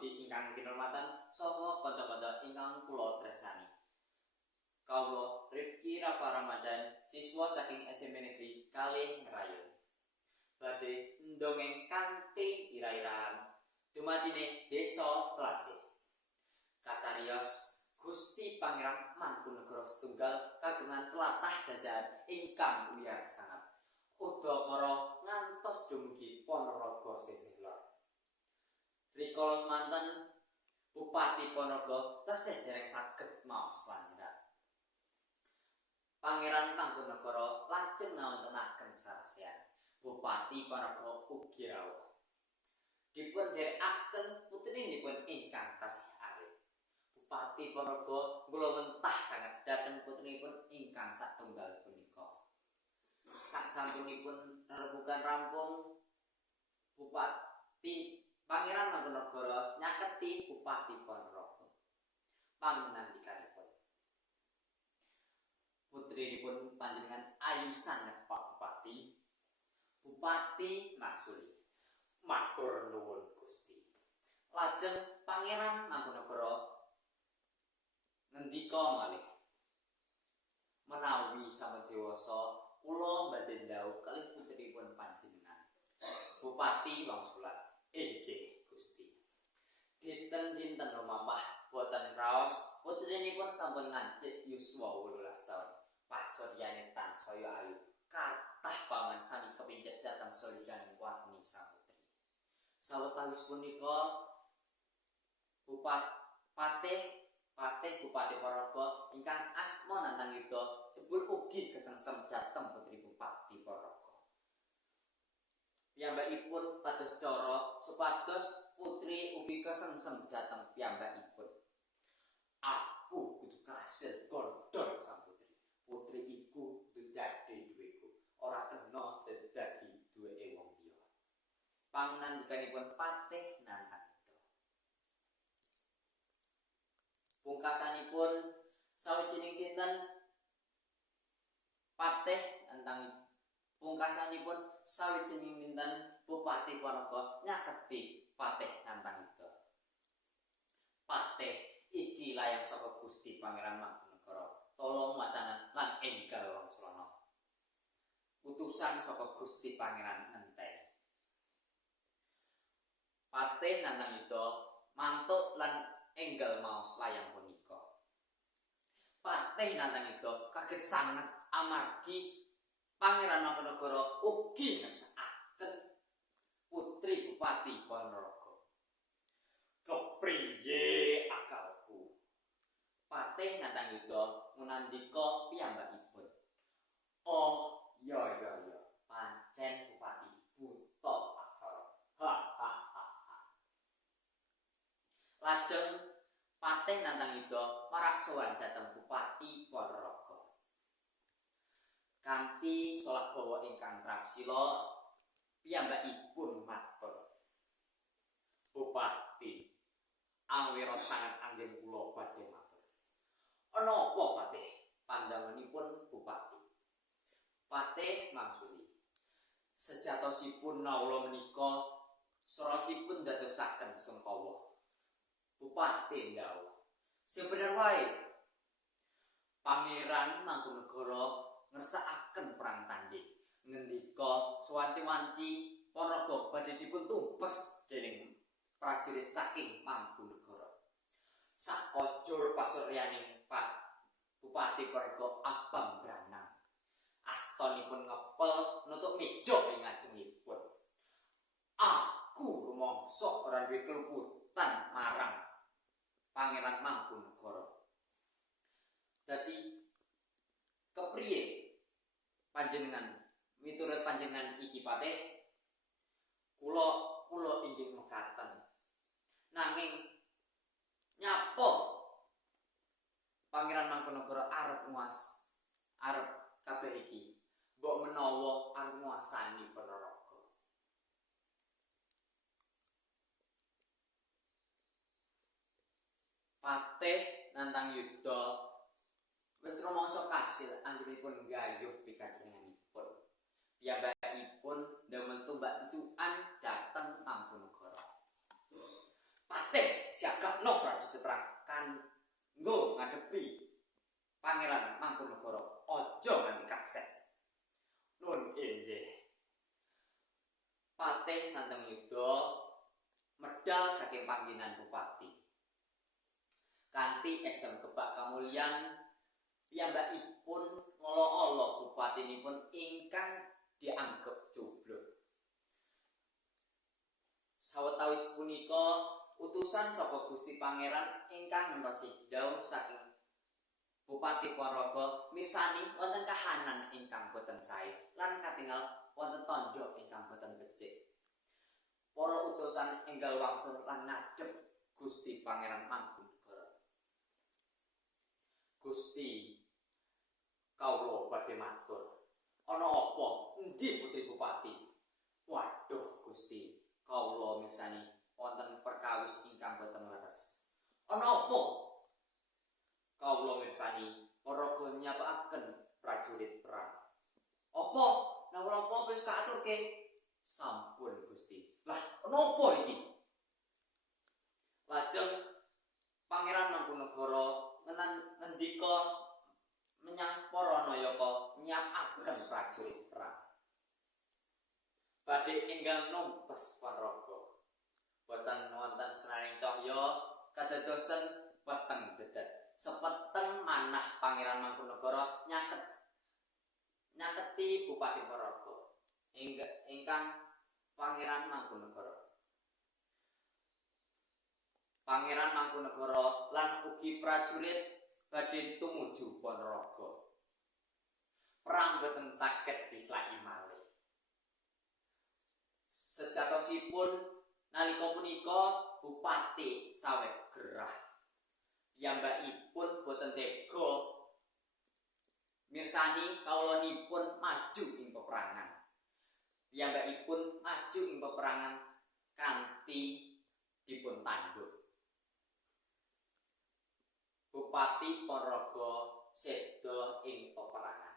Wiji ingkang kinurmatan saha kanca-kanca ingkang kula tresnani. Kawula Rifki Rafa Ramadan, siswa saking SMP Negeri Kalih Ngerayun. Badhe ndongeng kanthi ira-iraan dumatine desa Klasik. Kacarios Gusti Pangeran Mangkunegara setunggal kagungan tlatah jajahan ingkang wiyar sangat. Udakara ngantos dumugi Ponorogo sisih lor. Rikala semanten Bupati Ponorogo tesih dereng saged maos lanjut. Pangeran Mangkunegara lajeng ngawontenaken sarasian. Bupati Ponorogo ugi rawuh. Dipun derekaken putrinipun ingkang tasih alit. Bupati Ponorogo kula wentah sanget dhateng putrinipun ingkang satunggal punika. Saksampunipun rebukan rampung Bupati Pangeran Mangkunegara nyaketi Bupati Ponorogo. Pangunantikanipun. Putrinipun panjenengan Ayu sanget Pak Bupati. Bupati maksuli. Matur nuwun Gusti. Lajeng Pangeran Mangkunegara ngendika malih. Menawi sampun dewasa, kula badhe ndhawuh kalih putrinipun panjenengan. Bupati Wangsulan. Inggih Gusti. Dinten dinten lumampah boten raos putrinipun sampun ngancik yuswa 18 taun. Pasuryan tansaya ayu kathah paman sami kepinjet dhateng solisyaning warni samutri. Sawetawis punika Bupat Patih Patih Bupati Ponorogo ingkang asma nantang yuda jebul ugi kesengsem dhateng Putri Bupati Ponorogo. Piyambakipun pados cara supados putri ugi kesengsem dhateng piyambakipun. Aku kudu kasil gondol sang putri. Putri iku dadi duweku, ora kena dadi duweke wong liya. Pangunandikanipun patih yuda. Pungkasanipun sawijining dinten patih nantang pungkasanipun sawijining dinten Bupati Ponorogo nyaketi patih nantang yuda. Patih iki layang saka Gusti Pangeran Mangkunegara. Tolong wacanan lan enggal wangsulana. Utusan saka Gusti Pangeran ngenteni. Patih nantang yuda mantuk lan enggal maos layang punika. Patih nantang yuda kaget sanget amargi Pangeran Mangkunegara ugi ngersakaken putri Bupati Ponorogo. Kepriye akalku? Patih nantang yuda ngunandika piyambakipun. Oh, ya ya ya, pancen Bupati buta aksara. Ha ha ha ha. Lajeng Patih nantang yuda marak sowan dhateng Bupati Ponorogo. Kanthi salah bawa ingkang trapsila piyambakipun matur. Bupati, awirot sangat anggen kula badhe matur. Ana apa Patih? Pandanganipun Bupati. Patih mangsuli. Sejatosipun naula menika sorosipun dadosaken sengkawa. Bupati ndawuh. Sebener wae Pangeran Mangkunegara ngersakaken perang tanding ngendika suwanci-wanci Ponorogo badhe dipun tumpes dening prajurit saking Mangkunegara. Sakojur pasuryaning Pak Bupati Ponorogo Abang Branang. Astonipun ngepel nutuk meja ing ngajengipun. Aku rumangsa ora duwe keluputan marang Pangeran Mangkunegara. Dadi kepriye panjenengan. Miturut panjenengan iki patih kula kula inggih mekaten. Nanging nyapa Pangeran Mangkunegara arep nguas arep kabeh iki mbok menawa arep nguasani Ponorogo Patih nantang yuda wis rumangsa kasil anggenipun gayuh pikajenenganipun. Piyambakipun ndamel tumbak cucukan dhateng Mangkunegara. Patih siagakno prajurit perang kanggo ngadepi Pangeran Mangkunegara aja nganti kaset. Nun inggih. Patih nanteng yuda medal saking pangginan bupati. Kanthi esem kebak kamulyan piyambakipun ngolo-olo bupatinipun ingkang dianggep joblok. Sawetawis punika utusan saka Gusti Pangeran ingkang ngentosi daun saking Bupati Ponorogo mirsani wonten kahanan ingkang boten sae lan katingal wonten tondo ingkang boten becik. Para utusan enggal wangsul lan ngadep Gusti Pangeran Mangkunegara. Gusti kawula badhe matur. Ana apa? Endi Putri Bupati? Waduh Gusti, kawula mirsani wonten perkawis ingkang boten leres. Ana apa? kawula mirsani paraga nyapakaken prajurit perang. Apa? Apa wis kaaturke? Sampun Gusti. Lah, napa iki? Lajeng Pangeran Mangkunegara ngendika nyapakaken prajurit perang. Badhe enggal numpes paraga. Boten wonten senaring cahya kadadosen peteng dedet. sepeteng manah Pangeran Mangkunegara nyaket nyaketi Bupati Ponorogo ingkang Pangeran Mangkunegara Pangeran Mangkunegara lan ugi prajurit badhe tumuju Ponorogo perang boten saged dislaki malih. Sejatosipun nalika punika Bupati sawet gerah. Piyambakipun boten tega mirsani kawulanipun maju ing peperangan. Piyambakipun maju ing peperangan kanthi dipun tanduk Bupati Ponorogo sedo ing peperangan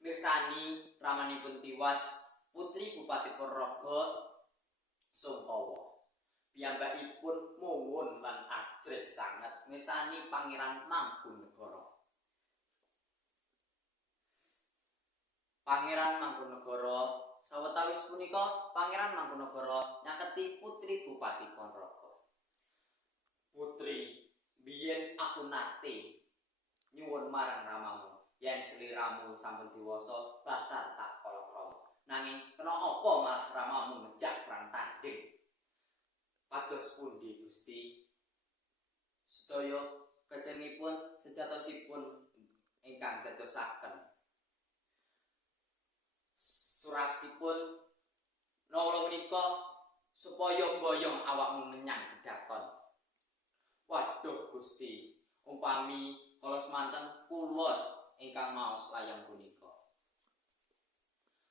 mirsani ramanipun tiwas putri Bupati Ponorogo Sumpawa piyambakipun muwun lan ajrih sanget mirsani Pangeran Mangkunegara. Pangeran Mangkunegara sawetawis punika Pangeran Mangkunegara nyaketi putri Bupati Ponorogo. Putri, biyen aku nate nyuwun marang ramamu yen sliramu sampun diwasa bakal tak kala Nanging kena apa malah ramamu ngejak perang tanding? pados pundi Gusti? Sedaya kajengipun sejatosipun ingkang dadosaken. Surasipun nawala menika supaya boyong awakmu menyang kedaton. Waduh Gusti umpami kala semanten kula ingkang maos layang punika.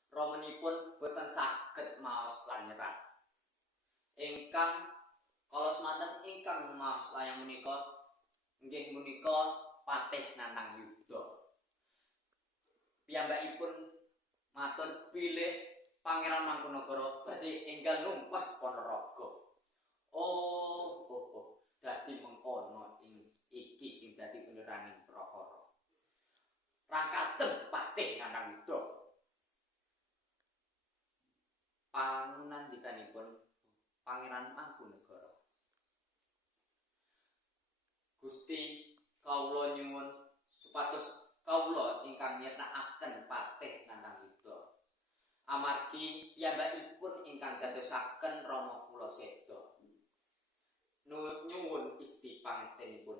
Romenipun boten saged maos lan nyerat. Ingkang kala semanten ingkang mas layang menika nggih menika patih nantang yuda piyambakipun matur pilih Pangeran Mangkunagara badhe enggal numpas Ponorogo. Oh, oh, oh, dadi mengkono ing iki sing dadi peneraning prakara. Rangkaten patih nantang yuda. Pangunandikanipun Pangeran Mangkunegara. Gusti kawula nyuwun supados kawula ingkang nyernakaken patih nantang yuda. Amargi piyambakipun ingkang dadosaken rama kula seda. Nyuwun isti pangestinipun.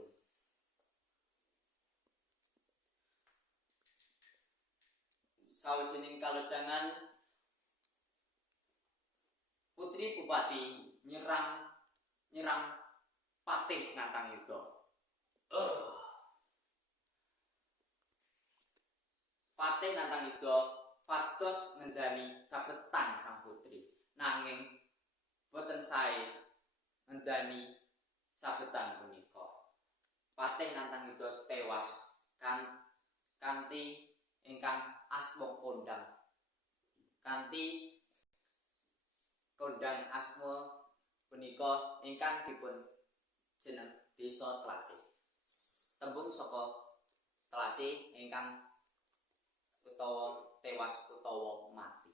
Sawijining kalodhangan putri bupati nyerang nyerang patih yuda. Uh. Patih nantang yuda patos ngendani sabetan sang putri. Nanging boten sae ngendani sabetan punika. Patih nantang yuda tewas kan kanthi ingkang asma kondang. Kanthi kondang asma punika ingkang dipun jeneng desa Telasi. Tembung saka Telasi ingkang utawa tewas utawa mati.